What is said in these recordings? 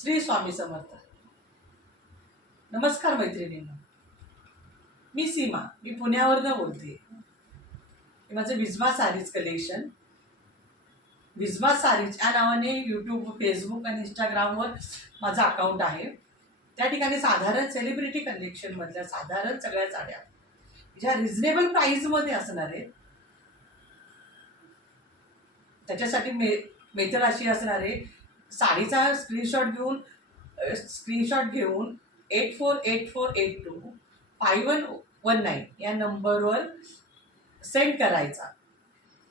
श्री स्वामी समर्थ. नमस्कार मैत्रिणींनो, मी सीमा. मी पुण्यावरनं बोलते. हे माझं विजमा सारीज कलेक्शन. विजमा सारीज या नावाने यूट्यूब, फेसबुक आणि इंस्टाग्रामवर माझं अकाउंट आहे. त्या ठिकाणी साधारण सेलिब्रिटी कलेक्शनमधल्या साधारण सगळ्या साड्या ज्या रिझनेबल प्राईसमध्ये असणार आहेत, त्याच्यासाठी मेथड अशी असणार आहे. साडीचा स्क्रीनशॉट घेऊन 8484825119 या नंबरवर सेंड करायचा.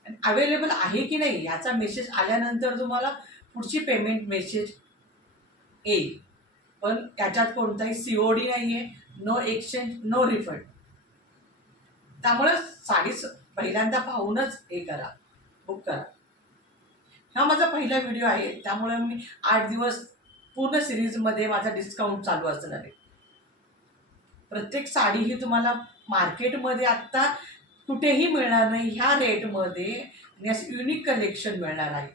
आणि अवेलेबल आहे की नाही याचा मेसेज आल्यानंतर तुम्हाला पुढची पेमेंट मेसेज येईल. पण याच्यात कोणताही COD नाही आहे, नो एक्सचेंज, नो रिफंड. त्यामुळे साडी पहिल्यांदा पाहूनच हे करा, बुक करा. हा माझा पहिला व्हिडिओ आहे, त्यामुळे मी 8 दिवस पूर्ण सिरीजमध्ये माझा डिस्काउंट चालू असणार आहे. प्रत्येक साडी ही तुम्हाला मार्केटमध्ये आत्ता कुठेही मिळणार नाही ह्या रेटमध्ये आणि असं युनिक कलेक्शन मिळणार आहे.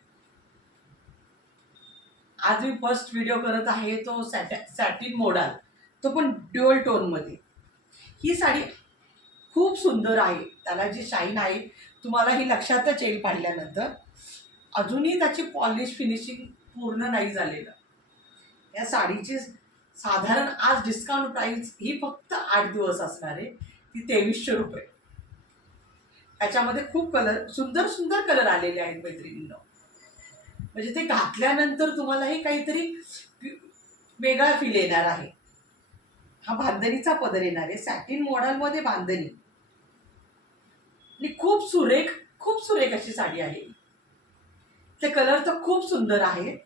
आज मी फर्स्ट व्हिडिओ करत आहे तो सॅटिन मोडाल, तो पण ड्युअल टोनमध्ये. ही साडी खूप सुंदर आहे. त्याला जी शाईन आहे तुम्हाला ही लक्षातच येईल पाहिल्यानंतर. अजूनही त्याची पॉलिश फिनिशिंग पूर्ण नाही झालेलं. या साडीची साधारण आज डिस्काउंट प्राईस ही फक्त 8 दिवस असणार आहे, ती 2300 रुपये. त्याच्यामध्ये खूप सुंदर सुंदर कलर आलेले आहेत मैत्रिणींनो. म्हणजे ते घातल्यानंतर तुम्हालाही काहीतरी वेगळा फील येणार आहे. हा बांधणीचा पदर येणार आहे, सॅटिन मॉडेलमध्ये बांधणी. आणि खूप सुरेख अशी साडी आहे. ते कलर तर खूप सुंदर आहे.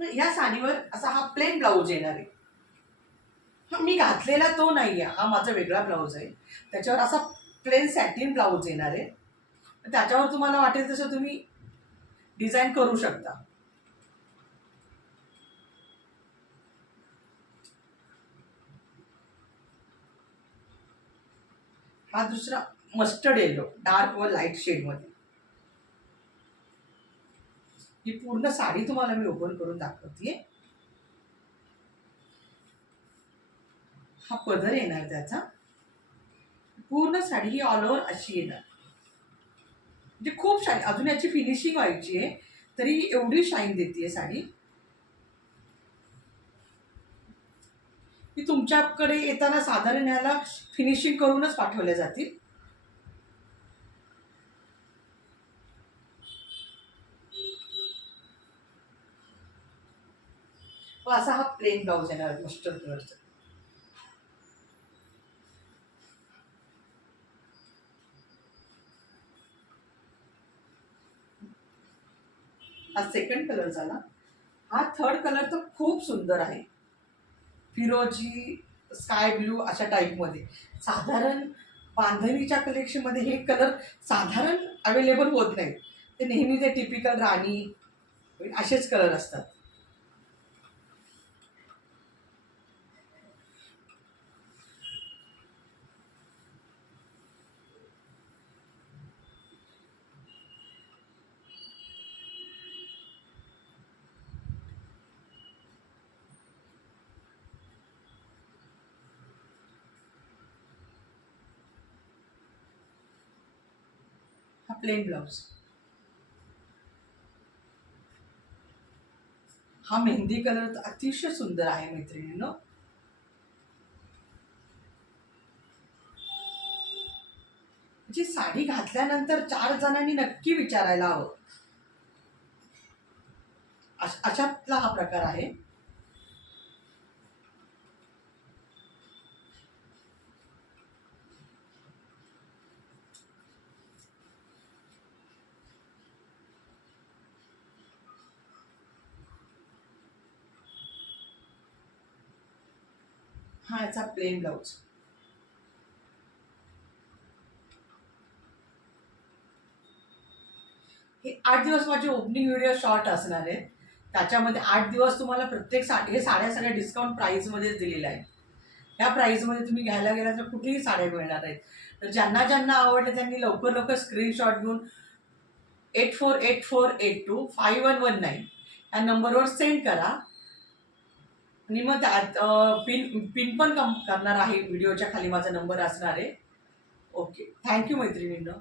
या साडीवर असा हा प्लेन ब्लाऊज येणार आहे. हा मी घातलेला तो नाही आहे, हा माझा वेगळा ब्लाऊज आहे. त्याच्यावर असा प्लेन सॅटिन ब्लाऊज येणार आहे. त्याच्यावर तुम्हाला वाटेल तसं तुम्ही डिझाईन करू शकता. हा दुसरा मस्टर्ड येलो, डार्क व लाईट शेडमध्ये. ही पूर्ण साडी तुम्हाला मी ओपन करून दाखवते. हा पदर येणार त्याचा. पूर्ण साडी ही ऑल ओव्हर अशी येणार. म्हणजे खूप शाईन. अजून याची फिनिशिंग व्हायची आहे, तरी एवढी शाईन देते साडी. ती तुमच्याकडे येताना साधारण याला फिनिशिंग करूनच पाठवल्या जातील. असा हा प्लेन ब्लाऊज येणार मस्टर्ड कलरचा. हा सेकंड कलर झाला. हा थर्ड कलर तर खूप सुंदर आहे. फिरोजी, स्काय ब्लू अशा टाईपमध्ये. साधारण बांधणीच्या कलेक्शनमध्ये हे कलर साधारण अवेलेबल होत नाहीत. ते नेहमी ते टिपिकल राणी असेच कलर असतात. हा प्लेन ब्लाऊज. हा मेहंदी कलर अतिशय सुंदर आहे मैत्रिणींनो. जी साडी घातल्यानंतर 4 जणांनी नक्की विचारायला हवं, अशातला हा प्रकार आहे. हा याचा प्लेन ब्लाऊज. हे 8 दिवस माझे ओपनिंग व्हिडिओ शॉर्ट असणार आहेत. त्याच्यामध्ये 8 दिवस तुम्हाला प्रत्येक हे साड्या सगळ्या डिस्काउंट प्राईसमध्येच दिलेल्या आहेत. ह्या प्राईसमध्ये तुम्ही घ्यायला गेला तर कुठेही साड्या मिळणार आहेत. तर ज्यांना ज्यांना आवडलं त्यांनी लवकर स्क्रीनशॉट घेऊन 8484825119 या नंबरवर सेंड करा. आणि मग त्यात पिन पिन पण करणार आहे. व्हिडिओच्या खाली माझा नंबर असणार आहे. ओके, थँक्यू मैत्रिणींनो.